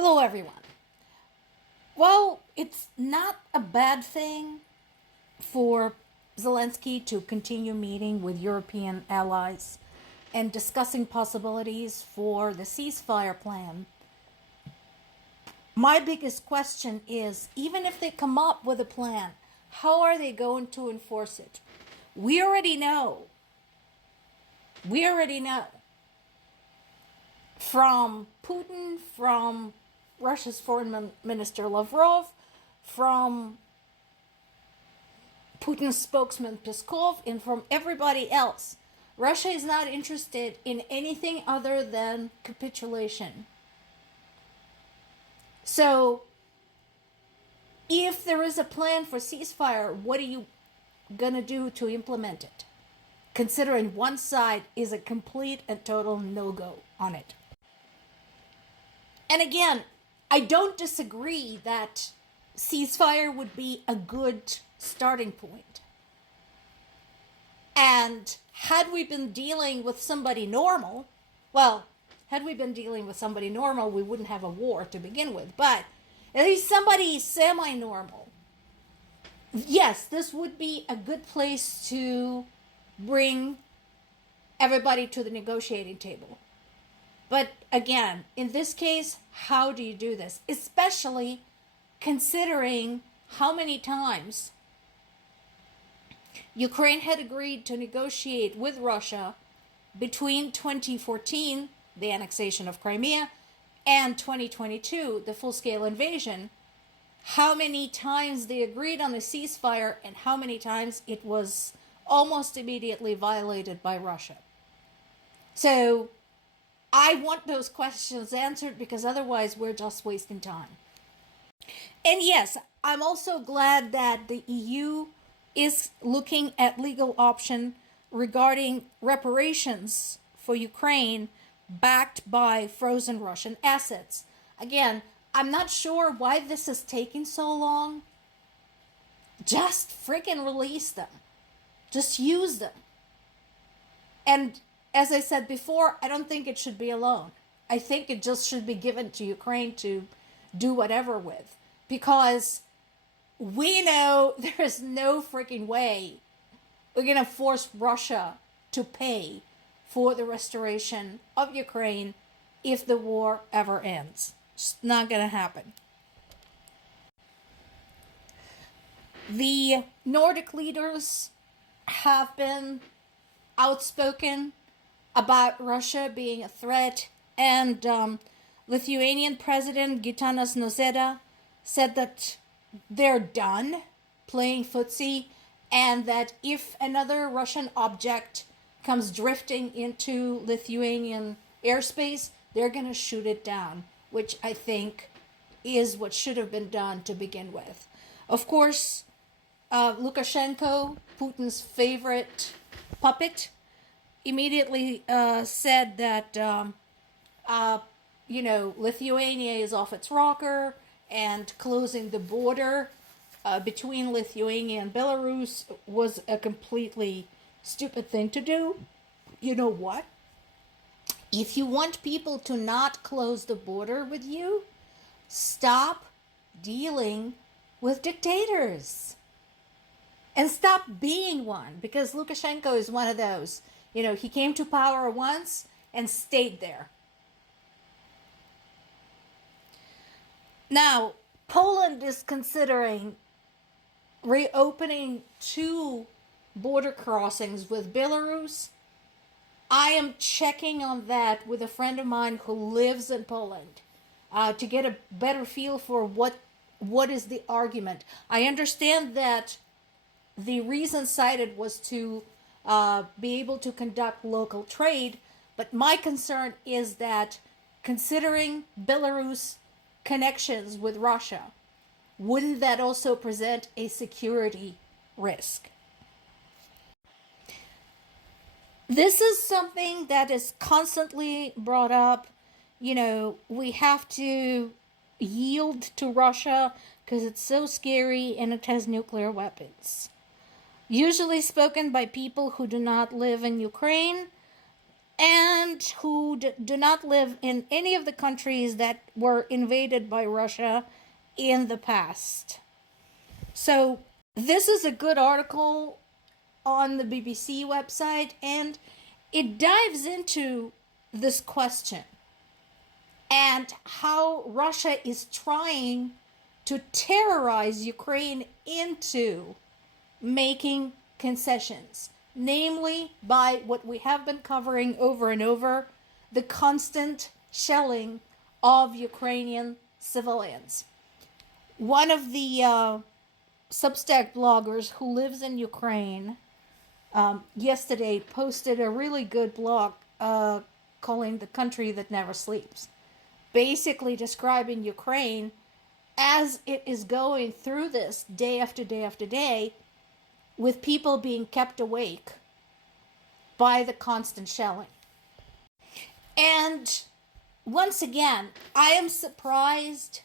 Hello, everyone. Well, it's not a bad thing for Zelensky to continue meeting with European allies and discussing possibilities for the ceasefire plan. My biggest question is, even if they come up with a plan, how are they going to enforce it? We already know. We already know from Putin, from Russia's Foreign Minister Lavrov, from Putin's spokesman Peskov, and from everybody else. Russia is not interested in anything other than capitulation. So, if there is a plan for ceasefire, what are you going to do to implement it? Considering one side is a complete and total no-go on it. And again, I don't disagree that ceasefire would be a good starting point. And had we been dealing with somebody normal, we wouldn't have a war to begin with. But at least somebody semi-normal. Yes, this would be a good place to bring everybody to the negotiating table. But again, in this case, how do you do this? Especially considering how many times Ukraine had agreed to negotiate with Russia between 2014, the annexation of Crimea, and 2022, the full-scale invasion. How many times they agreed on a ceasefire and how many times it was almost immediately violated by Russia. So I want those questions answered because otherwise we're just wasting time. And yes, I'm also glad that the EU is looking at legal option regarding reparations for Ukraine backed by frozen Russian assets. Again, I'm not sure why this is taking so long. Just freaking release them. Just use them. And as I said before, I don't think it should be alone. I think it just should be given to Ukraine to do whatever with. Because we know there's no freaking way we're going to force Russia to pay for the restoration of Ukraine if the war ever ends. It's not going to happen. The Nordic leaders have been outspoken about Russia being a threat, and Lithuanian President Gitanas Nausėda said that they're done playing footsie and that if another Russian object comes drifting into Lithuanian airspace, they're going to shoot it down, which I think is what should have been done to begin with. Of course, Lukashenko, Putin's favorite puppet, immediately said that, Lithuania is off its rocker and closing the border between Lithuania and Belarus was a completely stupid thing to do. You know what? If you want people to not close the border with you, stop dealing with dictators. And stop being one, because Lukashenko is one of those. He came to power once and stayed there. Now, Poland is considering reopening 2 border crossings with Belarus. I am checking on that with a friend of mine who lives in Poland to get a better feel for what is the argument. I understand that the reason cited was to be able to conduct local trade, but my concern is that considering Belarus connections with Russia, wouldn't that also present a security risk? This is something that is constantly brought up. We have to yield to Russia because it's so scary and it has nuclear weapons. Usually spoken by people who do not live in Ukraine, and who do not live in any of the countries that were invaded by Russia in the past. So this is a good article on the BBC website, and it dives into this question and how Russia is trying to terrorize Ukraine into making concessions, namely by what we have been covering over and over, the constant shelling of Ukrainian civilians. One of the Substack bloggers who lives in Ukraine yesterday posted a really good blog calling The Country That Never Sleeps, basically describing Ukraine as it is going through this day after day after day, with people being kept awake by the constant shelling. And once again, I am surprised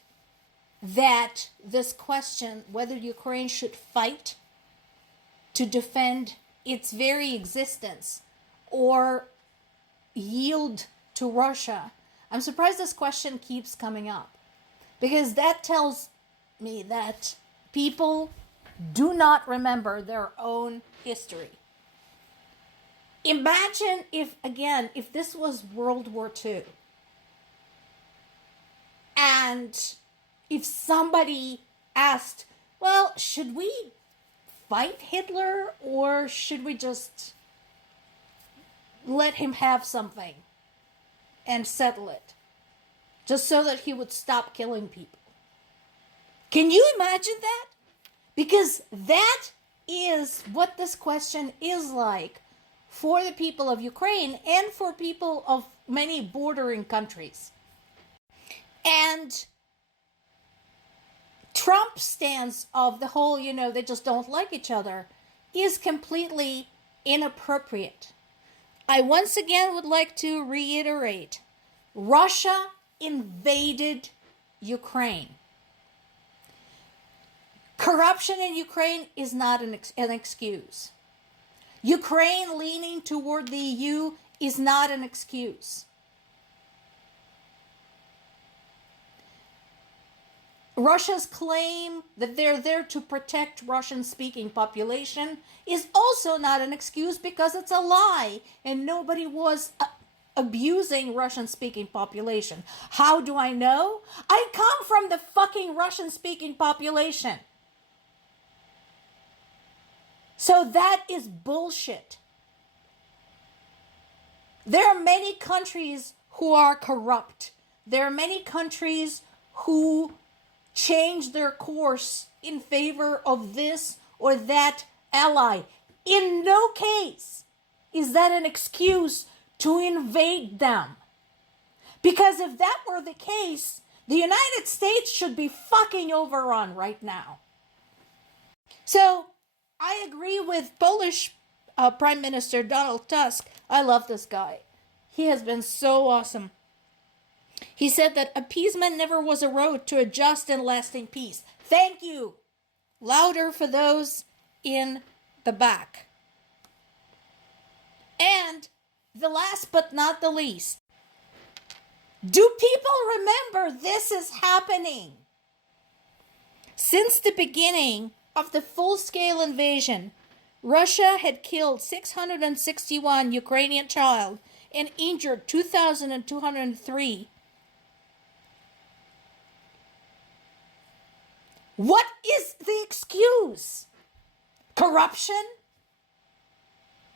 that this question, whether Ukraine should fight to defend its very existence or yield to Russia, I'm surprised this question keeps coming up, because that tells me that people do not remember their own history. Imagine if this was World War II, and if somebody asked, well, should we fight Hitler or should we just let him have something and settle it, just so that he would stop killing people? Can you imagine that? Because that is what this question is like for the people of Ukraine and for people of many bordering countries. And Trump's stance of the whole, they just don't like each other is completely inappropriate. I once again would like to reiterate, Russia invaded Ukraine. Corruption in Ukraine is not an excuse. Ukraine leaning toward the EU is not an excuse. Russia's claim that they're there to protect Russian-speaking population is also not an excuse, because it's a lie, and nobody was abusing Russian-speaking population. How do I know? I come from the fucking Russian-speaking population. So that is bullshit. There are many countries who are corrupt. There are many countries who change their course in favor of this or that ally. In no case is that an excuse to invade them. Because if that were the case, the United States should be fucking overrun right now. So I agree with Polish Prime Minister Donald Tusk. I love this guy. He has been so awesome. He said that appeasement never was a road to a just and lasting peace. Thank you. Louder for those in the back. And the last but not the least, do people remember this is happening? Since the beginning of the full-scale invasion, Russia had killed 661 Ukrainian children and injured 2,203. What is the excuse? Corruption?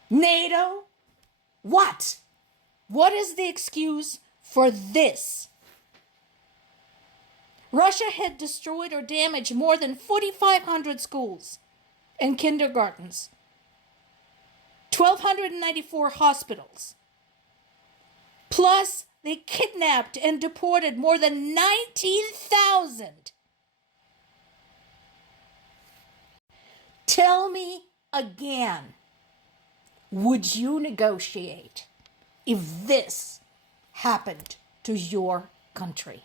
NATO? What? What is the excuse for this? Russia had destroyed or damaged more than 4,500 schools and kindergartens, 1,294 hospitals. Plus, they kidnapped and deported more than 19,000. Tell me again, would you negotiate if this happened to your country?